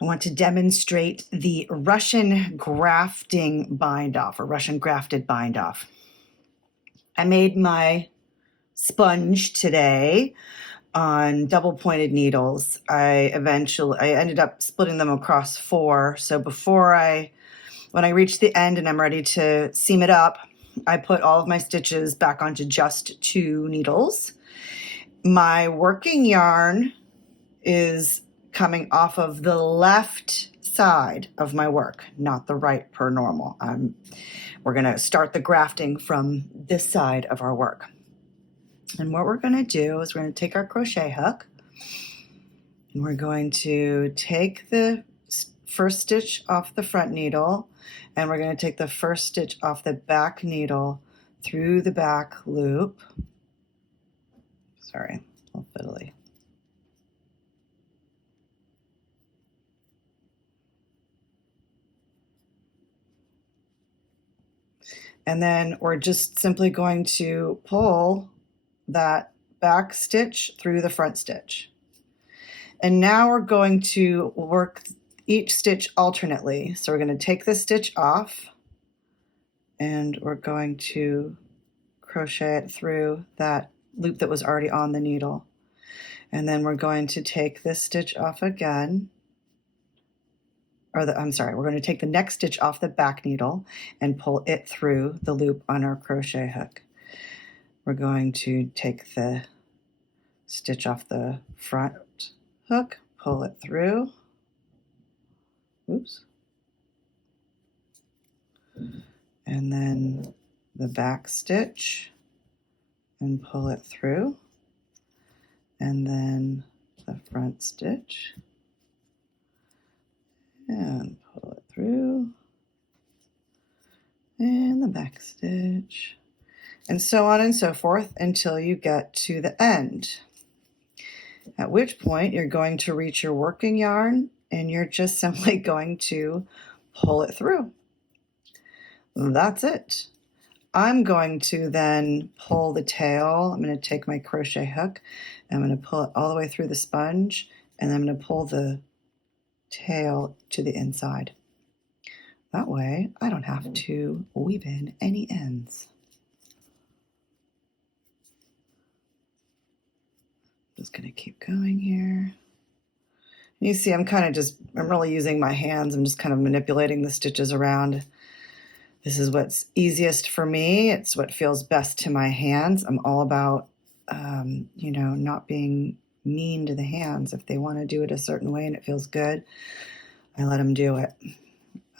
I want to demonstrate the Russian grafting bind off, or Russian grafted bind off. I made my sponge today on double pointed needles. I ended up splitting them across 4. So when I reach the end and I'm ready to seam it up, I put all of my stitches back onto just 2 needles. My working yarn is coming off of the left side of my work, not the right per normal. We're going to start the grafting from this side of our work. And what we're going to do is we're going to take our crochet hook and we're going to take the first stitch off the front needle and we're going to take the first stitch off the back needle through the back loop. Sorry, a little fiddly. And then we're just simply going to pull that back stitch through the front stitch. And now we're going to work each stitch alternately. So we're going to take this stitch off and we're going to crochet it through that loop that was already on the needle. And then we're going to take this stitch off again. We're going to take the next stitch off the back needle and pull it through the loop on our crochet hook. We're going to take the stitch off the front hook, pull it through. Oops. And then the back stitch and pull it through. And then the front stitch and pull it through, and the back stitch, and so on and so forth until you get to the end, at which point you're going to reach your working yarn and you're just simply going to pull it through. That's it. I'm going to then pull the tail. I'm going to take my crochet hook, I'm going to pull it all the way through the sponge, and I'm going to pull the tail to the inside. That way I don't have to weave in any ends. Just going to keep going here. You see I'm really using my hands. I'm just kind of manipulating the stitches around. This is what's easiest for me. It's what feels best to my hands. I'm all about not being mean to the hands. If they want to do it a certain way and it feels good, I let them do it.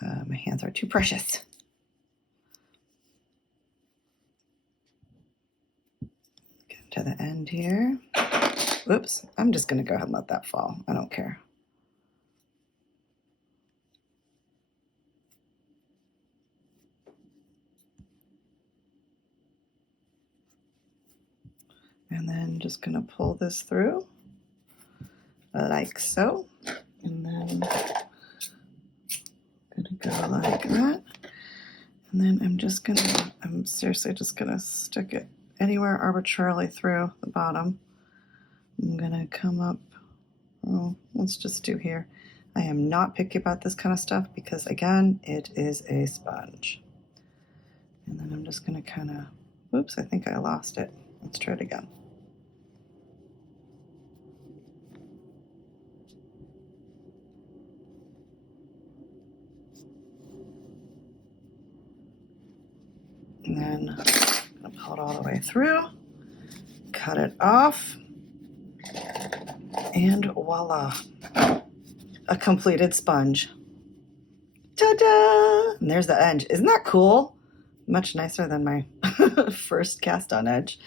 My hands are too precious. Get to the end here. Oops, I'm just going to go ahead and let that fall. I don't care. And then just going to pull this through like so, and then I'm going to go like that, and then I'm seriously just going to stick it anywhere arbitrarily through the bottom. I'm going to come up, let's just do here. I am not picky about this kind of stuff because again, it is a sponge. And then I'm just going to oops, I think I lost it. Let's try it again. And then I'm going to pull it all the way through, cut it off, and voila, a completed sponge. Ta-da! And there's the edge. Isn't that cool? Much nicer than my first cast on edge.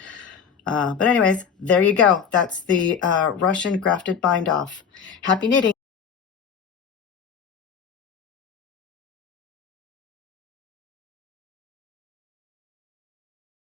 But anyways, there you go. That's the Russian grafted bind off. Happy knitting.